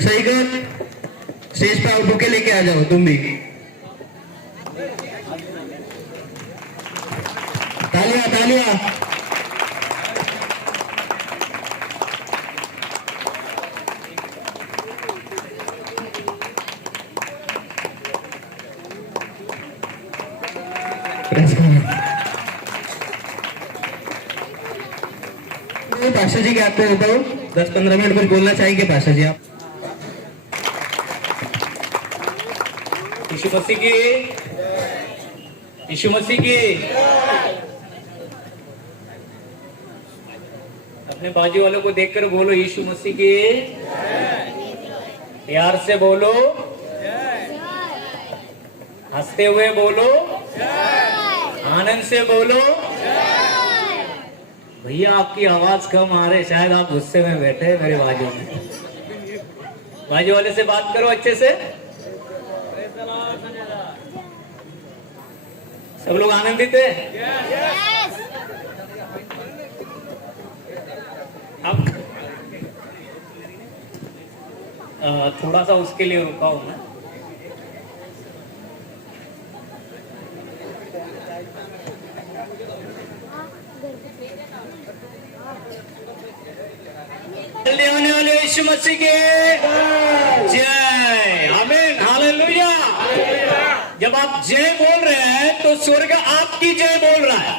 सही कर, स्टेज पे बुके लेके आ जाओ तुम भी। तालियां तालियां। पाशा जी, क्या आपको बताओ 10-15 मिनट कुछ बोलना चाहेंगे पाशा जी आप? यीशु मसीह की, यीशु मसीह की। अपने बाजू वालों को देखकर बोलो यीशु मसीह की। प्यार से बोलो, हंसते हुए बोलो, आनंद से बोलो। भैया आपकी आवाज कम आ रही, शायद आप गुस्से में बैठे हैं मेरे बाजू में। बाजू वाले से बात करो अच्छे से। सब लोग आनंदित है? अब थोड़ा सा उसके लिए रुका हूं मैं। जल्दी आने वाले यीशु मसीह के जय, आमीन, हालेलुया। जब आप जय बोल रहे हैं तो स्वर्ग आपकी जय बोल रहा है।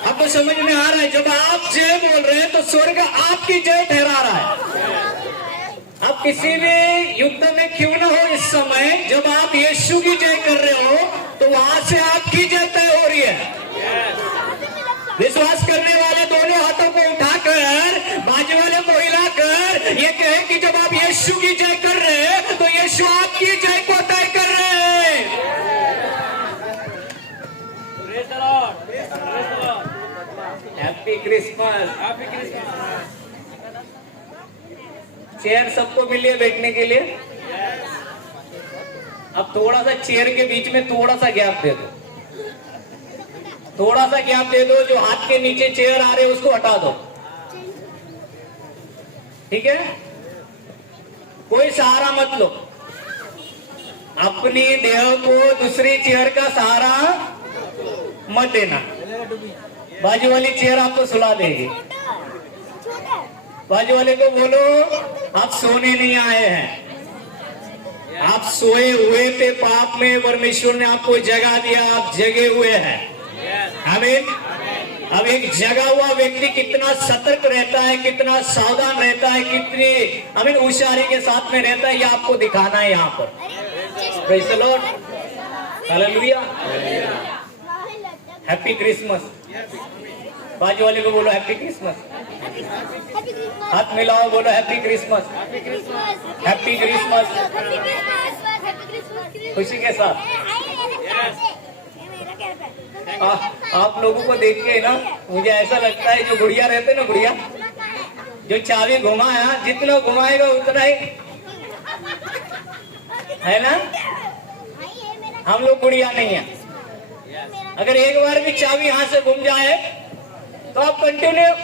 आपको समझ में आ रहा है? जब आप जय बोल रहे हैं तो स्वर्ग आपकी जय ठहरा रहा है। आप किसी भी युद्ध में क्यों ना हो, इस समय जब आप यीशु की जय कर रहे हो तो वहां से आपकी जय तय हो रही है। विश्वास करने वाले दोनों हाथों को उठाकर बाजू वाले को हिलाकर ये कहे कि जब आप यीशु की जय कर रहे हैं तो यीशु आपकी जय को तय कर रहे हैं। Happy Christmas. Happy Christmas. Chair सबको मिली है बैठने के लिए। अब थोड़ा सा चेयर के बीच में थोड़ा सा गैप दे दो, थोड़ा सा गैप दे दो। जो हाथ के नीचे चेयर आ रहे हैं उसको हटा दो, ठीक है? कोई सहारा मत लो, अपनी देह को दूसरी चेयर का सहारा मत देना। बाजू वाली चेयर आपको सुला देगी। बाजू वाले को बोलो आप सोने नहीं आए हैं, आप सोए हुए थे पाप में, परमेश्वर ने आपको जगा दिया, आप जगे हुए हैं। आमीन। अब एक जगा हुआ व्यक्ति कितना सतर्क रहता है, कितना सावधान रहता है, कितनी आमीन होशियारी के साथ में रहता है, ये आपको दिखाना है यहाँ पर। Praise the Lord, hallelujah. Happy Christmas. बाजू वाले को बोलो हैप्पी क्रिसमस। हाथ मिलाओ, बोलो हैप्पी क्रिसमस। Happy Christmas. खुशी के साथ। आप लोगों को देख के ना मुझे ऐसा लगता है, जो गुड़िया रहते ना, गुड़िया जो चाबी घुमाया, जितना घुमाएगा उतना ही है ना। हम लोग गुड़िया नहीं है। अगर एक बार भी चाबी यहाँ से घूम जाए तो आप कंटिन्यू,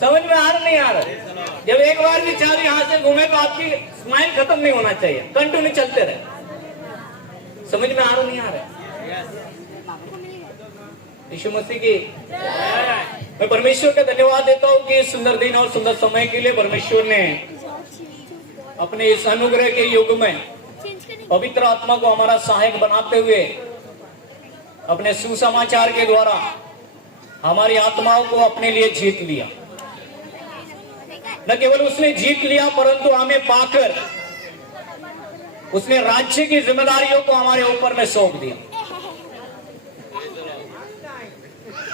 समझ में आ रहा नहीं आ रहा? जब एक बार भी चाबी यहाँ से घूमे तो आपकी स्माइल खत्म नहीं होना चाहिए, कंटिन्यू चलते रहे। समझ में आ रहा नहीं आ रहा? यीशु मसीह की मैं परमेश्वर का धन्यवाद देता हूँ कि सुंदर दिन और सुंदर समय के लिए परमेश्वर ने अपने इस अनुग्रह के युग में पवित्र आत्मा को हमारा सहायक बनाते हुए अपने सुसमाचार के द्वारा हमारी आत्माओं को अपने लिए जीत लिया। न केवल उसने जीत लिया परंतु हमें पाकर उसने राज्य की जिम्मेदारियों को हमारे ऊपर में सौंप दिया।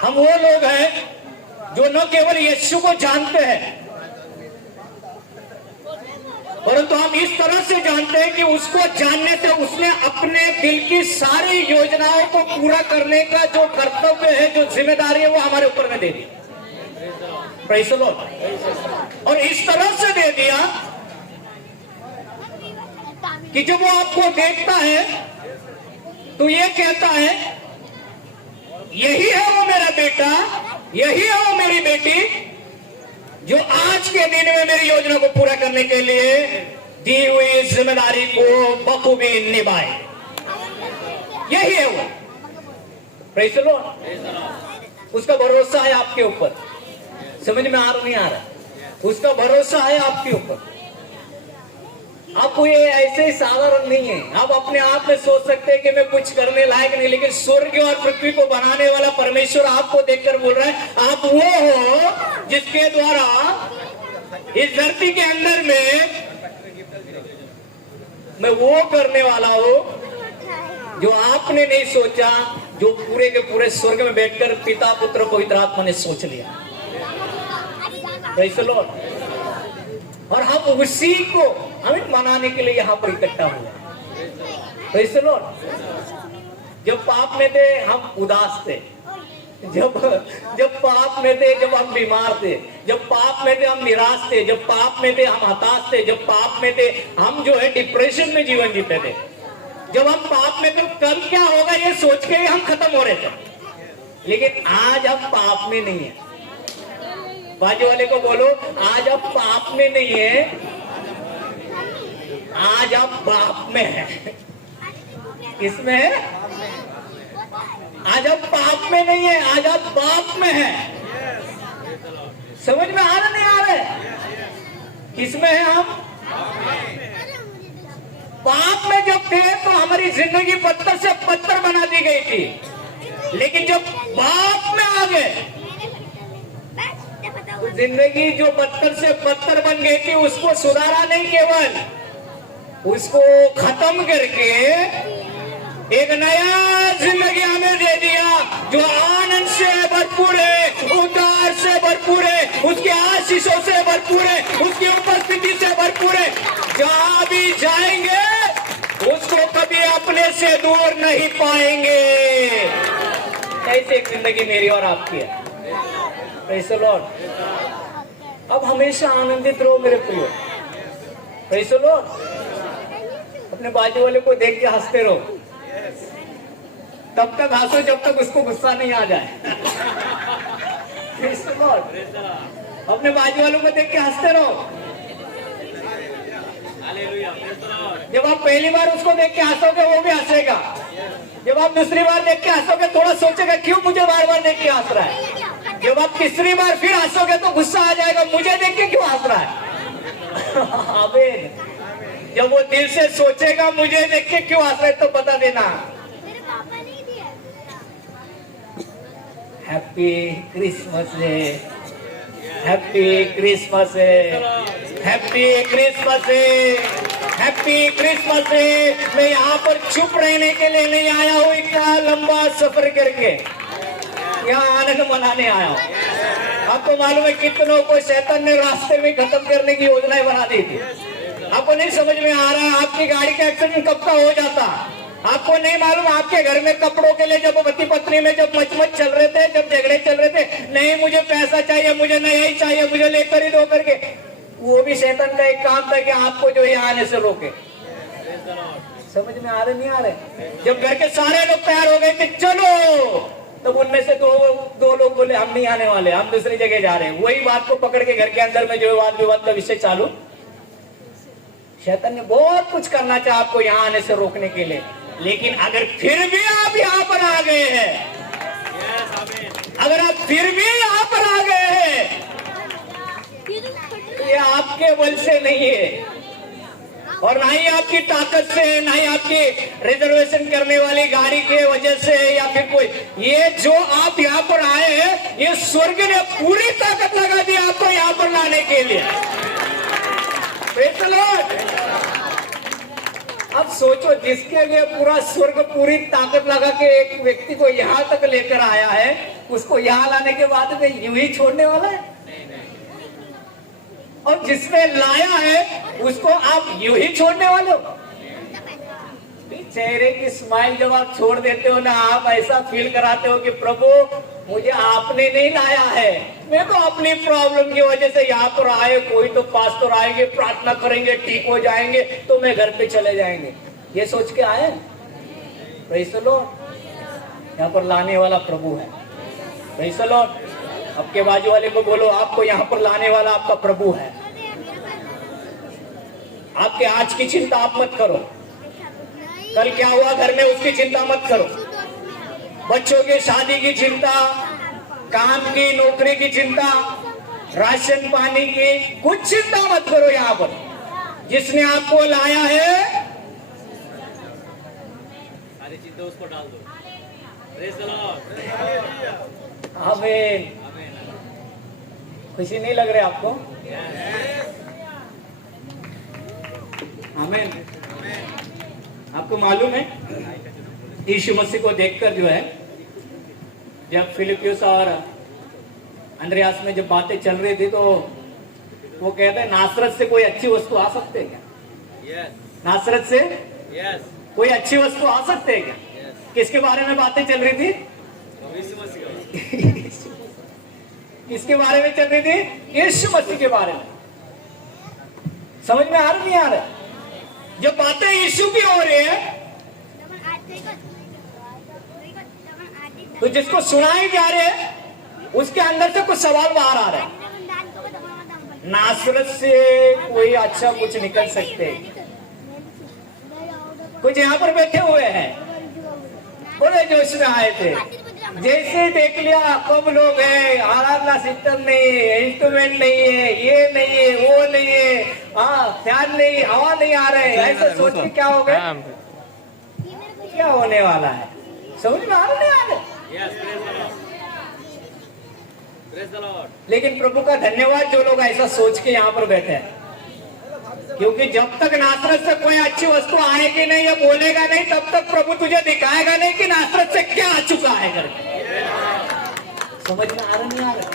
हम वो लोग हैं जो न केवल यीशु को जानते हैं परंतु हम इस तरह से जानते हैं कि उसको जानने से उसने अपने दिल की सारी योजनाओं को पूरा करने का जो कर्तव्य है, जो जिम्मेदारी है, वो हमारे ऊपर में दे दी। Praise the Lord. और इस तरह से दे दिया कि जब वो आपको देखता है तो ये कहता है यही है वो मेरा बेटा, यही है वो मेरी बेटी जो आज के दिन में मेरी योजना को पूरा करने के लिए दी हुई जिम्मेदारी को बखूबी निभाए। यही है वो। Praise the Lord. उसका भरोसा है आपके ऊपर। समझ में आ रहा नहीं आ रहा? उसका भरोसा है आपके ऊपर। आपको ये ऐसे ही साधारण नहीं है। आप अपने आप में सोच सकते हैं कि मैं कुछ करने लायक नहीं, लेकिन स्वर्ग और पृथ्वी को बनाने वाला परमेश्वर आपको देखकर बोल रहा है आप वो हो जिसके द्वारा इस धरती के अंदर में मैं वो करने वाला हूं जो आपने नहीं सोचा, जो पूरे के पूरे स्वर्ग में बैठकर पिता पुत्र पवित्र आत्मा ने सोच लिया। Praise the Lord. और हम उसी को हमें मनाने के लिए यहाँ पर इकट्ठा हुए। Praise the Lord. जब पाप में थे हम उदास थे, जब पाप में थे, जब हम बीमार थे, जब पाप में थे हम निराश थे, जब पाप में थे हम हताश थे, जब पाप में थे हम जो है डिप्रेशन में जीवन जीते थे। जब हम पाप में थे कल क्या होगा ये सोच के हम खत्म हो रहे थे। लेकिन आज हम पाप में नहीं है। बाजू वाले को बोलो आज आप पाप में नहीं है, आज आप बाप में है। किसमें है? आज आप पाप में नहीं है, आज आप बाप में है। समझ में आ रहा नहीं आ रहा? किसमें है हम? पाप में जब थे तो हमारी जिंदगी पत्थर से पत्थर बना दी गई थी, लेकिन जब बाप में आ गए तो जिंदगी जो पत्थर से पत्थर बन गई थी उसको सुधारा नहीं, केवल उसको खत्म करके एक नया जिंदगी हमें दे दिया जो आनंद से भरपूर है, उद्धार से भरपूर है, उसके आशीषों से भरपूर है, उसकी उपस्थिति से भरपूर है। जहां भी जाएंगे उसको कभी अपने से दूर नहीं पाएंगे। ऐसी एक जिंदगी मेरी और आपकी है। Praise the Lord. अब हमेशा आनंदित रहो मेरे प्रियो। Praise the Lord. अपने बाजू वाले को देख के हंसते रहो। तब तक हंसो जब तक उसको गुस्सा नहीं आ जाए। Praise the Lord. अपने बाजू वालों को देख के हंसते रहो। जब आप पहली बार उसको देख के हंसोगे वो भी हंसेगा। जब आप दूसरी बार देख के हंसोगे थोड़ा सोचेगा क्यों मुझे बार बार देख के हंस रहा है। जब आप तीसरी बार फिर हंसोगे तो गुस्सा आ जाएगा, मुझे देख के क्यों हंस रहा है। आमीन। जब वो दिल से सोचेगा मुझे देख के क्यों हंस रहा है तो बता देना। हैप्पी क्रिसमस है, हैप्पी क्रिसमस है, हैप्पी क्रिसमस है, हैप्पी क्रिसमस है। मैं यहाँ पर चुप रहने के लिए नहीं आया हूँ, इतना लंबा सफर करके यहाँ आनंद मनाने आया हूँ। आपको मालूम है कितनों को शैतान ने रास्ते में खत्म करने की योजनाएं बना दी थी। आपको नहीं समझ में आ रहा है आपकी गाड़ी का एक्सीडेंट कब का हो जाता। आपको नहीं मालूम आपके घर में कपड़ों के लिए जब पति पत्नी में जब मचमच चल रहे थे, जब झगड़े चल रहे थे, नहीं मुझे पैसा चाहिए, मुझे नहीं चाहिए, मुझे लेकर ही दो करके, वो भी शैतान का एक काम था कि आपको जो यहाँ आने से रोके। समझ में आ रहे नहीं आ रहे? जब घर के सारे लोग तैयार हो गए कि चलो, तब उनमें से दो लोग बोले हम नहीं आने वाले, हम दूसरी जगह जा रहे हैं। वही बात को पकड़ के घर के अंदर में जो वाद विवाद का विषय चालू। शैतान ने बहुत कुछ करना चाहा आपको यहाँ आने से रोकने के लिए, लेकिन अगर फिर भी आप यहाँ पर आ गए हैं, अगर आप फिर भी यहाँ पर आ गए हैं, ये आपके बल से नहीं है और ना ही आपकी ताकत से, ना ही आपकी रिजर्वेशन करने वाली गाड़ी के वजह से या फिर कोई, ये जो आप यहाँ पर आए हैं ये स्वर्ग ने पूरी ताकत लगा दी आपको यहाँ पर लाने के लिए। Praise the Lord. अब सोचो जिसके लिए पूरा स्वर्ग पूरी ताकत लगा के एक व्यक्ति को यहाँ तक लेकर आया है, उसको यहाँ लाने के बाद में यूं ही छोड़ने वाला है। और जिसने लाया है उसको आप यूं ही छोड़ने वाले हो। चेहरे की स्माइल जब आप छोड़ देते हो ना, आप ऐसा फील कराते हो कि प्रभु मुझे आपने नहीं लाया है, मैं तो अपनी प्रॉब्लम की वजह से यहाँ पर आए, कोई तो पास्टर आएंगे, प्रार्थना करेंगे, ठीक हो जाएंगे तो मैं घर पे चले जाएंगे, ये सोच के आए। Praise the Lord. यहाँ पर लाने वाला प्रभु है। Praise the Lord. आपके बाजू वाले को बोलो, आपको यहाँ पर लाने वाला आपका प्रभु है। आपके आज की चिंता आप मत करो, कल क्या हुआ घर में उसकी चिंता मत करो। बच्चों की शादी की चिंता, काम की नौकरी की चिंता, राशन पानी की कुछ चिंता मत करो। यहाँ पर जिसने आपको लाया है सारी चिंता उसको डाल दो। Praise the Lord. आमीन। खुशी नहीं लग रही आपको? आमीन। आपको मालूम है यीशु मसीह को देखकर जो है, जब फिलिपियुस और अंद्रयास में जब बातें चल रही थी तो वो कहते हैं नासरत से कोई अच्छी वस्तु आ सकते है क्या? नासरत से कोई अच्छी वस्तु आ सकते है क्या? किसके बारे में बातें चल रही थी? किसके बारे में चल रही थी? यीशु मसीह के बारे में। समझ में आ रहा नहीं आ रहा? जब बातें यीशु की हो रही है तो जिसको सुनाई जा रहे है उसके अंदर से कुछ सवाल बाहर आ रहा है। नासरत से कोई अच्छा कुछ निकल सकते हैं। कुछ यहाँ पर बैठे हुए हैं, बड़े जोश में आए थे, जैसे देख लिया कब लोग है, आराधना सिस्टम नहीं है, इंस्ट्रूमेंट नहीं है, ये नहीं है, वो नहीं है, हाँ फैन नहीं, हवा नहीं आ रहे, ऐसे सोच के क्या हो गया? क्या होने वाला है? समझ में आ रहा नहीं आ रहा? लेकिन प्रभु का धन्यवाद जो लोग ऐसा सोच के यहाँ पर बैठे हैं, क्योंकि जब तक नासरत से कोई अच्छी वस्तु आएगी नहीं या बोलेगा नहीं, तब तक प्रभु तुझे दिखाएगा नहीं कि नासरत से क्या आ चुका है करके। समझ में आ रहा नहीं आ रहा?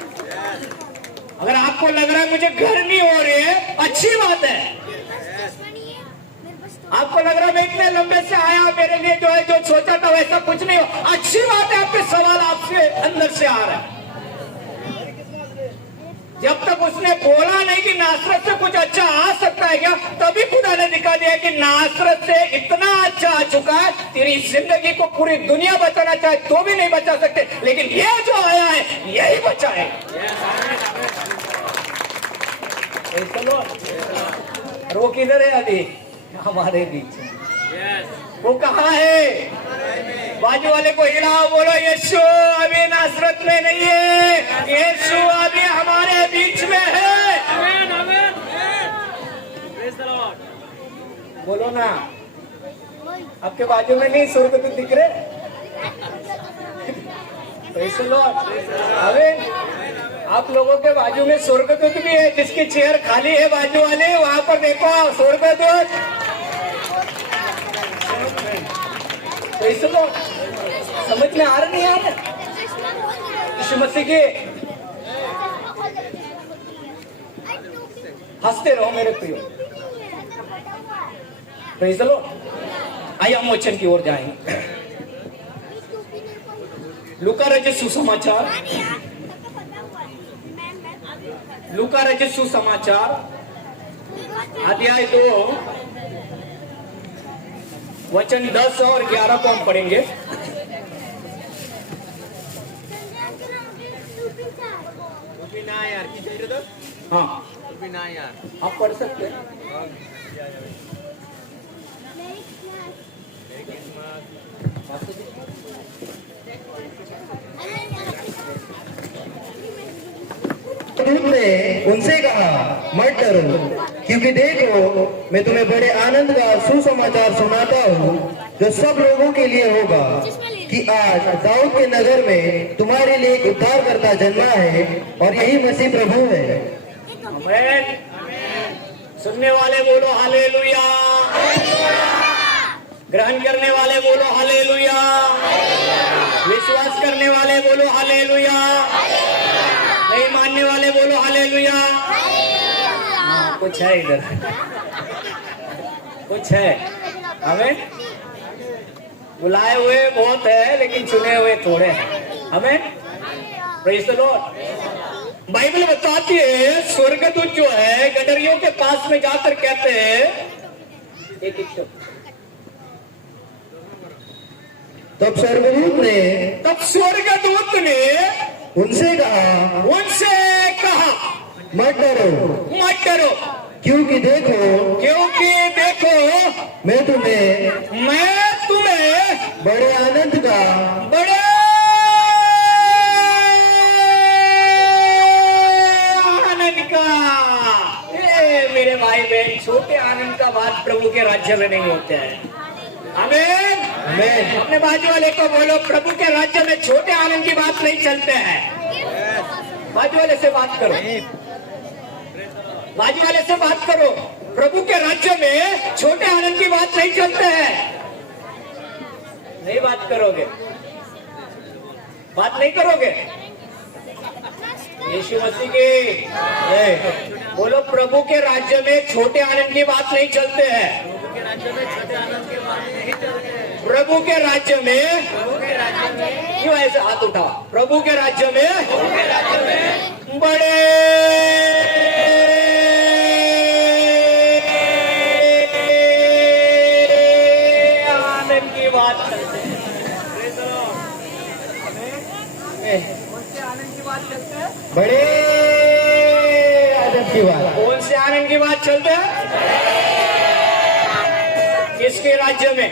अगर आपको लग रहा है मुझे घर नहीं हो रही है, अच्छी बात है। आपको लग रहा है मैं इतने लंबे से आया, मेरे लिए जो है जो सोचा था वैसा कुछ नहीं हो, अच्छी बात है। आपके सवाल आपसे अंदर से आ रहा है। जब तक उसने बोला नहीं कि नासरत से कुछ अच्छा आ सकता है क्या, तभी खुदा ने दिखा दिया कि नासरत से इतना अच्छा आ चुका है, तेरी जिंदगी को पूरी दुनिया बचाना चाहे तो भी नहीं बचा सकते, लेकिन ये जो आया है यही बचाए। वो किधर है अभी? हमारे बीच में। वो कहाँ है? बाजू वाले को हिलाओ, बोलो यीशु अभी नासरत में नहीं है, यीशु अभी हमारे बीच में है। बोलो ना, आपके बाजू में नहीं स्वर्ग तो दिख रहे? अरे आप लोगों के बाजू में स्वर्गदूत भी है, जिसकी चेयर खाली है बाजू वाले, वहां पर देखो स्वर्गदूत। समझ में आ रहा नहीं आ रहा? यीशु मसीह के हंसते रहो मेरे प्रियो। Praise the Lord. आइए हम वचन की ओर जाएंगे। लूका रचित सुसमाचार, लूका रचित सुसमाचार अध्याय 2 वचन 10 और 11 को हम पढ़ेंगे। हाँ आप पढ़ सकते हैं। दूत ने उनसे कहा मत डरो, क्योंकि देखो मैं तुम्हें बड़े आनंद का सुसमाचार सुनाता हूँ जो सब लोगों के लिए होगा, कि आज दाऊद के नगर में तुम्हारे लिए एक उद्धारकर्ता जन्मा है, और यही मसीह प्रभु है। आमीन। सुनने वाले बोलो हालेलुया, ग्रहण करने वाले बोलो हालेलुया, विश्वास करने वाले बोलो हालेलुया, नहीं मानने वाले बोलो हालेलुया। कुछ है इधर, कुछ है। हमें बुलाए हुए बहुत है लेकिन चुने हुए थोड़े हैं। हमें प्रेज़ द लॉर्ड। बाइबल बताती है स्वर्गदूत जो है गडरियों के पास में जाकर कहते हैं, एक तब स्वर्गदूत ने उनसे कहा मत डरो क्योंकि देखो मैं तुम्हें बड़े आनंद का मेरे भाई बहन, छोटे आनंद का बात प्रभु के राज्य में नहीं होता है। आमीन। अपने बाजू वाले को बोलो, प्रभु के राज्य में छोटे आनंद की बात नहीं चलते हैं। बाजू वाले से बात करो, बाजू वाले से बात करो। प्रभु के राज्य में छोटे आनंद की बात नहीं चलते हैं। नहीं बात करोगे, बात नहीं करोगे। यीशु मसीह की बोलो, प्रभु के राज्य में छोटे आनंद की बात नहीं चलते हैं। प्रभु के राज्य में क्यों ऐसे हाथ उठाओ? प्रभु के राज्य में बड़े आनंद की बात चलते हैं। आनंद की बात चलते हैं, बड़े आनंद की बात। कौन से आनंद की बात चलते हैं? किसके राज्य में?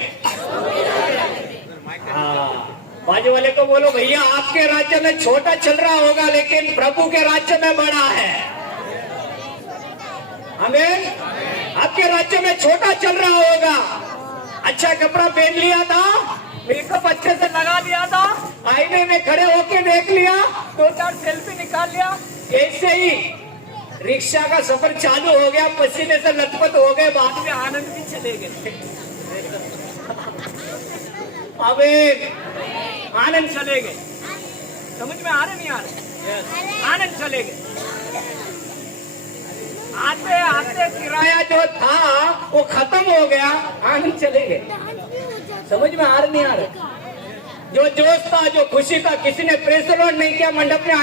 बाजू वाले को बोलो, भैया आपके राज्य में छोटा चल रहा होगा, लेकिन प्रभु के राज्य में बड़ा है। आमीन। आपके राज्य में छोटा चल रहा होगा, अच्छा कपड़ा पहन लिया था, मेकअप अच्छे से लगा लिया था, आईने में खड़े होके देख लिया, 2-4 सेल्फी निकाल लिया, ऐसे ही रिक्शा का सफर चालू हो गया, पसीने से लथपथ हो गए, बाद में आनंद भी चले गए। आमीन। आनंद चले गए। समझ में आ रहे नहीं आ रहे? आनंद चले गए। आते आते किराया जो था वो खत्म हो गया, आनंद चले गए। समझ में आ रहे नहीं आ रहे? जो जोश था, जो खुशी था, किसी ने प्रेस लॉन्च नहीं किया। मंडप में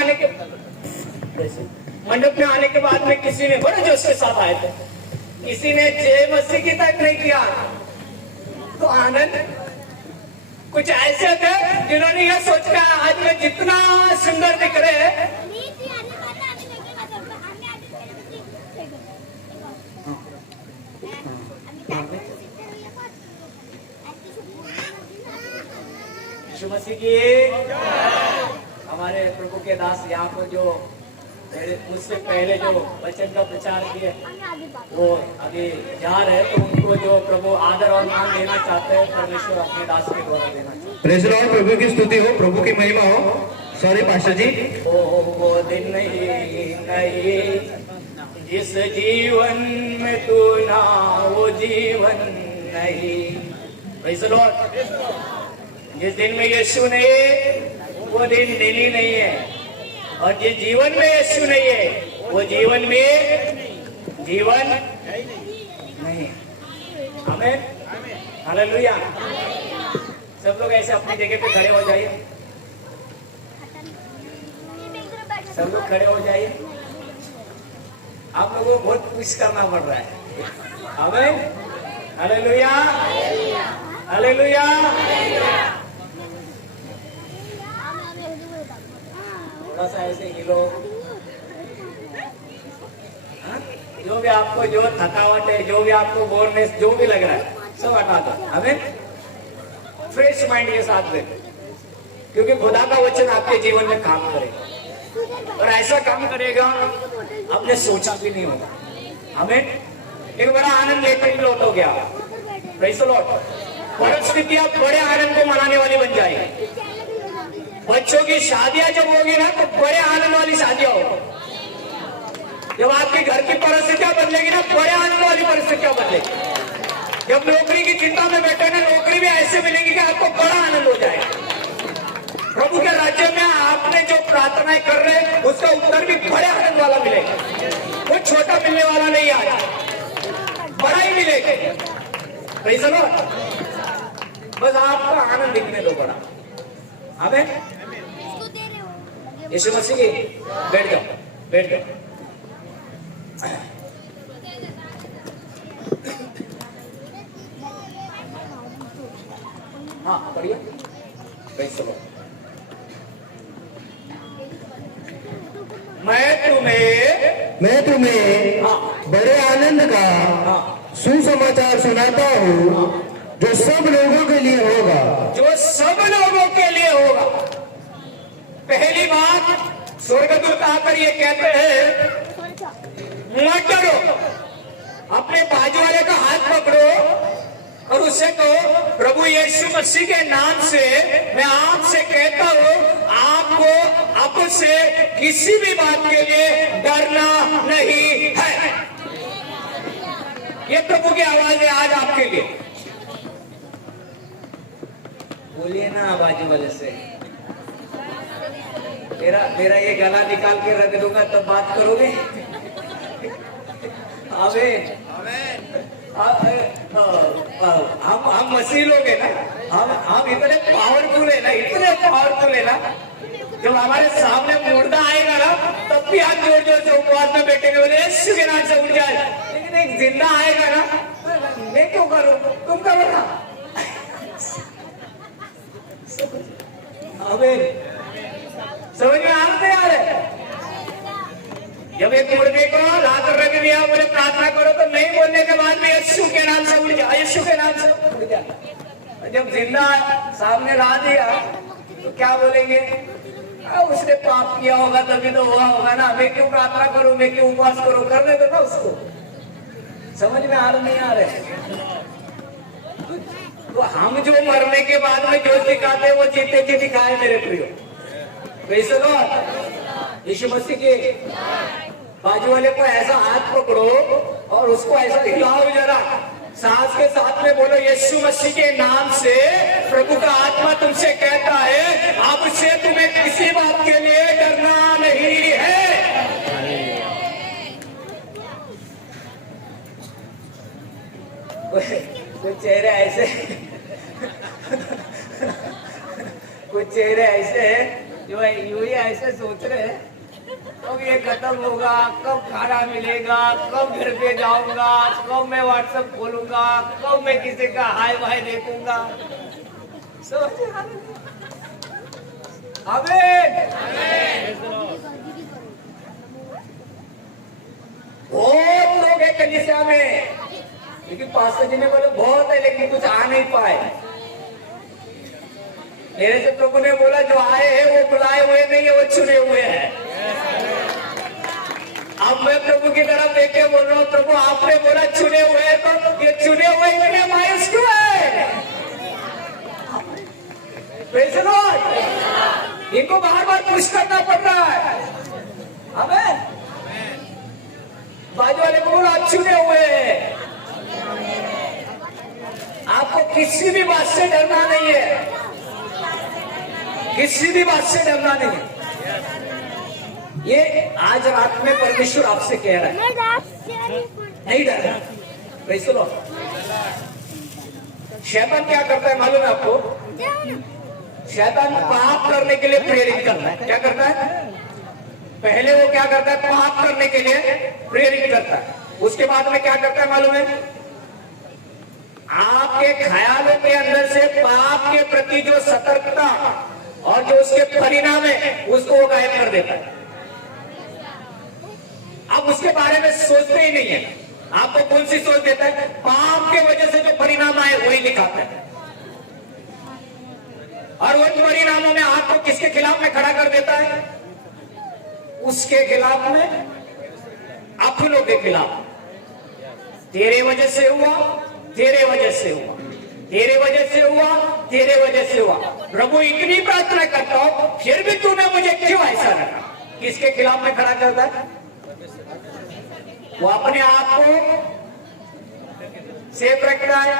आने के बाद में किसी ने बड़े जोश के साथ आए थे, किसी ने जय मसीह की तक नहीं किया। तो आनंद कुछ ऐसे थे जिन्होंने यह सोचा, आज मैं जितना सुंदर दिख रहे हैं, यीशु मसीह की हमारे प्रभु के दास यहाँ पर जो मुझसे पहले जो वचन का प्रचार किए वो अभी जा रहे हैं, तो उनको जो प्रभु आदर और मान देना चाहते हैं, परमेश्वर अपने दास के द्वारा देना चाहते हैं। Praise Lord. प्रभु की स्तुति हो, प्रभु की महिमा हो। सॉरी पास्टर जी। वो दिन नहीं जिस जीवन में तू ना, वो जीवन नहीं। Praise Lord. जिस दिन में यीशु नहीं है, वो दिन ही नहीं है, और जिस जीवन में यीशु नहीं है, वो जीवन में जीवन नहीं। आमीन। हालेलुया। सब लोग ऐसे अपनी जगह पे खड़े हो जाइए, सब लोग खड़े हो जाइए। आप लोगों को बहुत कुछ करना पड़ रहा है। आमीन। Hallelujah, hallelujah. थोड़ा सा ऐसे हिलो, जो भी आपको जो थकावट है, जो भी आपको बोरनेस, जो भी लग रहा है, सब हटा दो। हमें फ्रेश माइंड के साथ में, क्योंकि खुदा का वचन आपके जीवन में काम करेगा, और ऐसा काम करेगा आपने सोचा भी नहीं होगा। हमें एक बड़ा आनंद लेकर ही लौट हो गया। Praise the Lord. परिस्थितियां बड़े आनंद को मनाने वाली बन जाएगी। बच्चों की शादियां जब होगी ना, तो बड़े आनंद वाली शादियां होगी। जब आपके घर की परिस्थितियां बदलेगी ना, बड़े आनंद वाली परिस्थितियां बदलेगी। जब नौकरी की चिंता में बैठे ना, नौकरी भी ऐसे मिलेगी कि आपको बड़ा आनंद हो जाएगा। प्रभु के राज्य में आपने जो प्रार्थनाएं कर रहे हैं, उसका उत्तर भी बड़े आनंद वाला मिलेगा। वो छोटा मिलने वाला नहीं, आज बड़ा ही मिलेगा। Praise the Lord. बस आपका आनंद दिखने दो बड़ा। हमें यीशु मसीह की बैठ जाओ, बैठ जाओ। हाँ, बढ़िया। Praise the Lord. बड़े आनंद का सुसमाचार सुनाता हूँ जो सब लोगों के लिए होगा। जो सब लोगों के लिए होगा। पहली बात, स्वर्गदूत आकर ये कहते हैं मत डरो, अपने बाजू वाले का हाथ पकड़ो और उससे कहो प्रभु यीशु मसीह के नाम से मैं आपसे कहता हूँ आपको अब से किसी भी बात के लिए डरना नहीं है। ये प्रभु की आवाज है आज आपके लिए। बोलिए ना बाजू वाले से, मेरा ये गला निकाल के रख दूंगा तब बात करोगे। आमीन। हम मसीह लोग है ना, हम इतने पावरफुल है ना, इतने पावरफुल है ना, जब हमारे सामने मुर्दा आएगा ना तब भी हाथ जोड़ जोड़ से उपवास में बैठेंगे, बोले यीशु के नाम से उठ जाए। लेकिन एक जिंदा आएगा ना, मैं क्यों करूं, तुम करो ना। आमीन। समझ में आ रहा है? जब एक मुर्दे को लाकर रख दिया, बोले प्रार्थना करो, तो नहीं बोलने के बाद में यीशु के नाम से उठ जा, यीशु के नाम से उठ जा। जब जिंदा सामने ला दिया तो क्या बोलेंगे? उसने पाप किया होगा तभी तो हुआ होगा ना, मैं क्यों प्रार्थना करूं, मैं क्यों उपवास करूं, करने दो ना उसको। समझ में आ रहा नहीं आ रहे? तो हम जो मरने के बाद में जो दिखाते वो जीते जी दिखाए मेरे प्रियो। वैसे तो यीशु मसीह के बाजू वाले को ऐसा हाथ पकड़ो और उसको ऐसा हिलाओ जरा, सांस के साथ में बोलो यीशु मसीह के नाम से प्रभु का आत्मा तुमसे कहता है अब से तुम्हें किसी बात के लिए डरना नहीं है। कुछ चेहरे ऐसे कुछ चेहरे ऐसे जो यूं ही ऐसे सोच रहे हैं कब ये खत्म होगा, कब खाना मिलेगा, कब घर पे जाऊंगा, कब मैं व्हाट्सएप खोलूंगा, कब मैं किसी का हाय भाई देखूंगा। बहुत लोग हैं कलीसिया में, लेकिन पास्टर जी ने बोले बहुत है लेकिन कुछ आ नहीं पाए। मेरे से प्रभु ने बोला जो आए हैं वो बुलाए हुए नहीं है, वो चुने हुए हैं। अब मैं प्रभु की तरफ देख के बोल रहा हूँ प्रभु आपने बोला चुने हुए हैं, तो ये चुने हुए इतने मायूस क्यों है? इनको बार बार पुश करना पड़ रहा है। आमीन। बाजू वाले को बोला आप चुने हुए हैं, आपको किसी भी बात से डरना नहीं है, किसी भी बात से डरना नहीं है। ये आज रात में परमेश्वर आपसे कह रहा है नहीं डरना। वैसे लो शैतान क्या करता है मालूम है आपको? शैतान पाप करने के लिए प्रेरित करता है। क्या करता है? पहले वो क्या करता है? पाप करने के लिए प्रेरित करता है। उसके बाद में क्या करता है मालूम है? आपके ख्यालों के अंदर से पाप के प्रति जो सतर्कता और जो उसके परिणाम है उसको वो गायब कर देता है। आप उसके बारे में सोचते ही नहीं है। आपको कौन सी सोच देता है? पाप के वजह से जो परिणाम आए वही लिखाता है, और उन परिणामों में आपको किसके खिलाफ में खड़ा कर देता है? उसके खिलाफ में, अपनों के खिलाफ। तेरे वजह से हुआ, तेरे वजह से हुआ, तेरे वजह से हुआ, तेरे वजह से हुआ। प्रभु इतनी प्रार्थना करता हूं फिर भी तूने मुझे क्यों ऐसा रखा? किसके खिलाफ में खड़ा करता है? वो अपने आप को सेफ रख रहा है।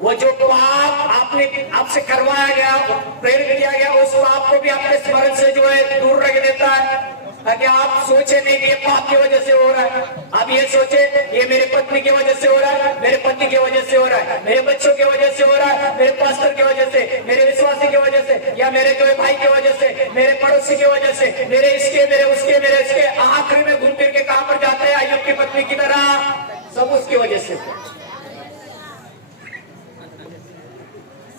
वो जो पाप आपने आपसे करवाया गया, प्रेरित किया गया, उस पाप को भी आपके स्मरण से जो है दूर रख देता है, ताकि आप सोचे नहीं कि ये पाप की वजह से हो रहा है। आप ये सोचे ये मेरे पत्नी की वजह से हो रहा है, मेरे पति की वजह से हो रहा है, मेरे बच्चों की वजह से हो रहा है, मेरे पास्टर की वजह से, मेरे विश्वासी की वजह से, या मेरे जो भाई की वजह से, मेरे पड़ोसी की वजह से, मेरे इसके, मेरे उसके, मेरे इसके। आखिरी में घूम फिर के कहां पर जाते हैं? अय्यूब की पत्नी की तरह, सब उसकी वजह से।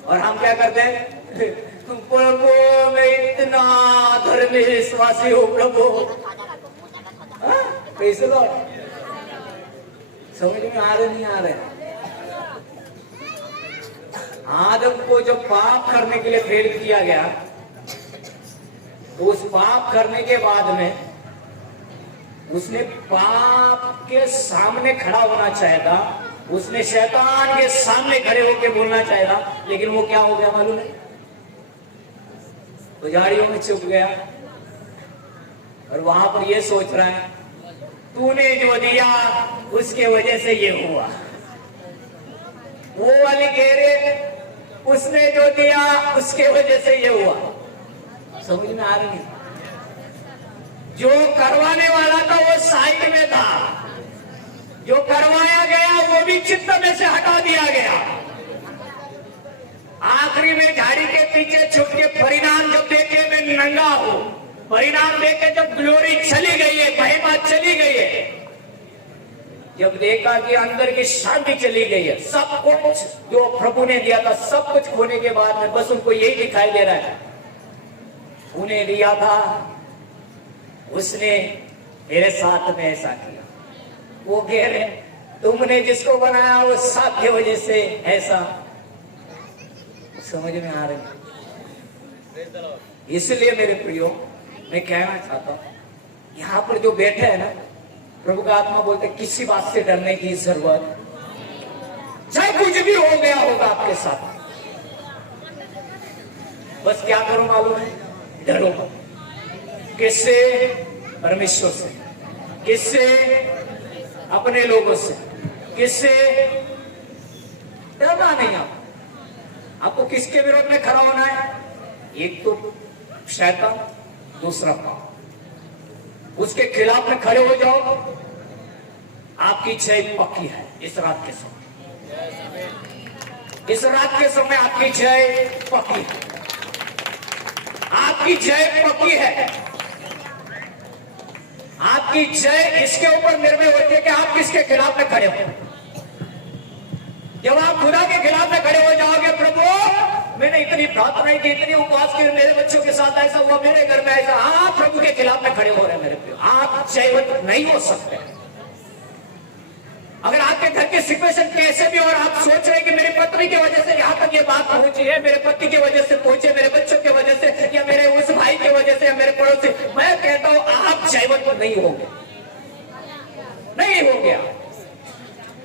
और हम क्या करते हैं? प्रभु मैं इतना धर्मी विश्वासी हूँ प्रभु। कैसे समझ में आ रहे नहीं आ रहे? आदम को जो पाप करने के लिए प्रेरित किया गया, तो उस पाप करने के बाद में उसने पाप के सामने खड़ा होना चाहिए था, उसने शैतान के सामने खड़े होकर बोलना चाहिए था, लेकिन वो क्या हो गया मालूम है? तो झाड़ियों में छुप गया और वहां पर ये सोच रहा है तूने जो दिया उसके वजह से ये हुआ। वो वाली कह रहे उसने जो दिया उसके वजह से ये हुआ। समझ में आ रही? जो करवाने वाला था वो साइड में था, जो करवाया गया वो भी चित्त में से हटा दिया गया। आखिरी में झाड़ी के पीछे छुप के परिणाम जब देखे मैं नंगा हूं, परिणाम देखे जब ग्लोरी चली गई है, महिमा चली गई है, जब देखा कि अंदर की शांति चली गई है, सब कुछ जो प्रभु ने दिया था सब कुछ खोने के बाद में बस उनको यही दिखाई दे रहा है उन्हें दिया था, उसने मेरे साथ में ऐसा किया। वो कह रहे तुमने जिसको बनाया वो साथ की वजह से ऐसा। समझ में आ रही? इसलिए मेरे प्रियो मैं कहना चाहता हूं यहां पर जो बैठे हैं ना, प्रभु का आत्मा बोलते किसी बात से डरने की जरूरत, चाहे कुछ भी हो गया होगा आपके साथ, बस क्या करो मालूम है? डरो। किससे? परमेश्वर से। किससे? अपने लोगों से। किससे? डरना नहीं। आपको किसके विरोध में खड़ा होना है? एक तो शैतान, दूसरा पाप। उसके खिलाफ में खड़े हो जाओ, आपकी जय पक्की है। इस रात के समय, इस रात के समय आपकी जय पक्की है, आपकी जय पक्की है। आपकी जय इसके ऊपर निर्भर होती है कि आप किसके खिलाफ में खड़े हो। जब आप खुदा के खिलाफ में खड़े हो जाओगे, प्रभु मैंने इतनी प्रार्थनाएं की, इतनी उपवास की, मेरे बच्चों के साथ ऐसा हुआ, मेरे घर में ऐसा, आप प्रभु के खिलाफ में खड़े हो रहे हैं मेरे प्रिय, आप जयवंत नहीं हो सकते। अगर आपके घर की सिचुएशन कैसे भी और आप सोच रहे हैं कि मेरी पत्नी की वजह से यहां तक ये बात पहुंची है, मेरे पति की वजह से पहुंचे, मेरे बच्चों की वजह से, या मेरे उस भाई की वजह से, या मेरे पड़ोसी, मैं कहता हूं आप जयवंत नहीं होंगे, नहीं हो गया।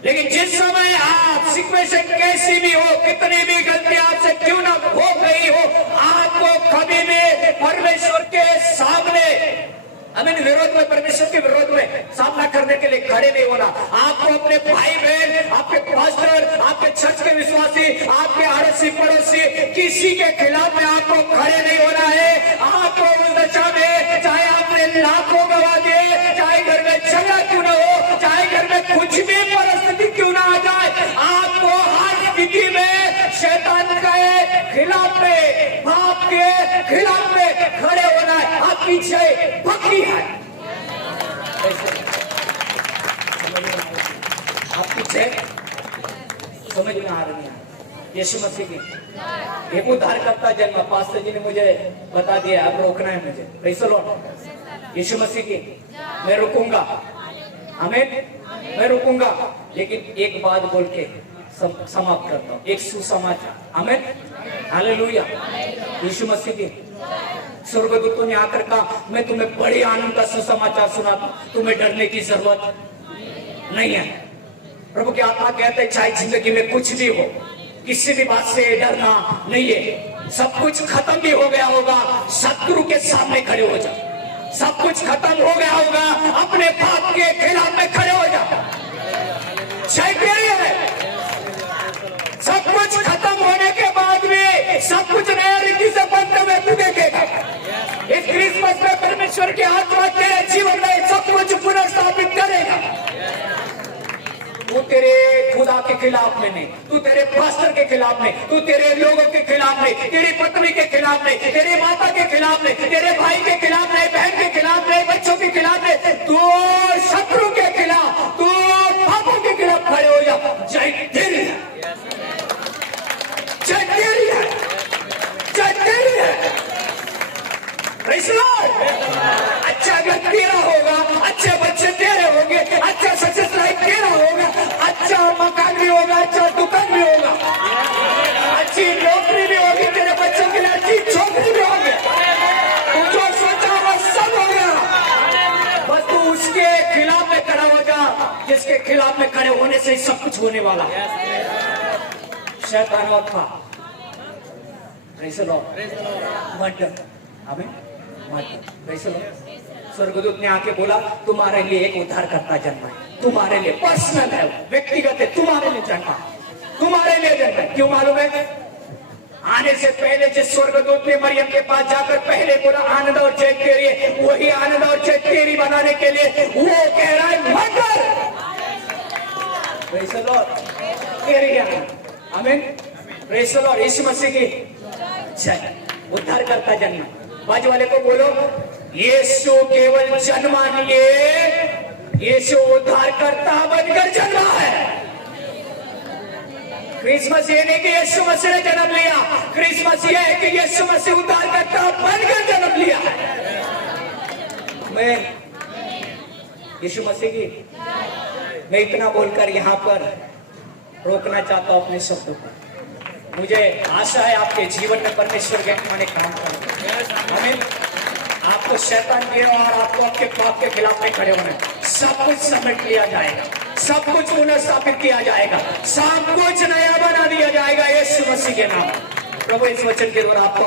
लेकिन जिस समय आप सिचुएशन कैसी भी हो, कितनी भी गलती आपसे क्यों ना हो गई हो, आपको कभी भी परमेश्वर के सामने हमें विरोध में, परमेश्वर के विरोध में सामना करने के लिए खड़े नहीं होना। आपको अपने भाई बहन, आपके पास्टर, आपके चर्च के विश्वासी, आपके अड़ोसी पड़ोसी, किसी के खिलाफ में आपको खड़े नहीं होना है। आपको उस दशा में, चाहे आपने लाखों गवा दिए, चाहे घर में झगड़ा क्यों ना हो, चाहे घर में कुछ भी परिस्थिति क्यों ना आ जाए, आपको हर स्थिति में शैतान के खिलाफ में, पाप के खिलाफ में खड़े होना है। आपकी जय पक्की है। आपकी जय समझ में आ रही है? यीशु मसीह की एक उद्धारकर्ता जन्म, पास्टर जी ने मुझे बता दिया, अब रोकना है मुझे। Praise the Lord. Yeshu Masih की मैं रुकूंगा, आमीन, मैं रुकूंगा, लेकिन एक बात बोल के समाप्त करता हूं, एक सुसमाचार, आमीन, हालेलुया। यीशु मसीह की स्वर्गदूतों ने आकर कहा मैं तुम्हें बड़े आनंद का सुसमाचार सुनाता हूं, तुम्हें डरने की जरूरत नहीं है। प्रभु की आत्मा कहते हैं चाहे जिंदगी में कुछ भी हो, किसी भी बात से डरना नहीं है। सब कुछ खत्म भी हो गया होगा, शत्रु के सामने खड़े हो जाओ। सब कुछ खत्म हो गया होगा, अपने पाप के खिलाफ में खड़े हो जाओ। है सब कुछ खत्म होने के बाद में सब कुछ नया रीति से बनते हुए तू देखेगा। इस क्रिसमस में परमेश्वर की आत्मा तेरे जीवन में सब कुछ पुनर्स्थापित करेगा। तू तेरे खुदा के खिलाफ में नहीं, तू तेरे पास्टर के खिलाफ नहीं, तू तेरे लोगों के खिलाफ नहीं, तेरी पत्नी के खिलाफ नहीं, तेरी माता के खिलाफ नहीं, तेरे भाई के खिलाफ नहीं, बहन के खिलाफ नहीं, बच्चों के खिलाफ नहीं, तू शत्रु के खिलाफ, तू पापों के खिलाफ खड़े हो जा। जय तेरी है, जय तेरी है, जय तेरी है। अच्छा घर तेरा होगा, अच्छे बच्चे तेरे होंगे, अच्छा सक्सेस लाइफ तेरा होगा, खिलाफ में खड़े होने से ही सब कुछ होने वाला है। शैतान और था मर्डर, आमीन, मर्डर, प्रेज़ द लॉर्ड। स्वर्गदूत ने आके बोला तुम्हारे लिए एक उद्धारकर्ता जन्मा है, तुम्हारे लिए पर्सनल है, व्यक्तिगत है, तुम्हारे लिए जन्मा, तुम्हारे लिए जन्मा है। क्यों मालूम है? आने से पहले जिस स्वर्गदूत ने मरियम के पास जाकर पहले बोला आनंद और जय तेरी है, वही आनंद और जय तेरी बनाने के लिए वो कह रहा है मर्डर। प्रेज़ द लॉर्ड, तेरी है, आमीन, praise the Lord. Yeshu Masih की जय, उद्धारकर्ता जन्मा। बाजू वाले को बोलो यीशु केवल जन्मा नहीं है, यीशु उद्धारकर्ता बनकर जन्मा है। क्रिसमस ये नहीं कि यीशु मसीह ने जन्म लिया, क्रिसमस ये है कि यीशु मसीह उद्धारकर्ता बनकर जन्म लिया है। मैं यीशु मसीह की मैं इतना बोलकर यहाँ पर रोकना चाहता हूँ अपने शब्दों को। मुझे आशा है आपके जीवन में परमेश्वर के आत्मा ने काम कर, आमीन। आपको शैतान के और आपको आपके पाप के खिलाफ में खड़े होना है। सब कुछ समेट लिया जाएगा, सब कुछ पुनः स्थापित किया जाएगा, सब कुछ नया बना दिया जाएगा यीशु मसीह के नाम। प्रभु इस वचन के द्वारा आपको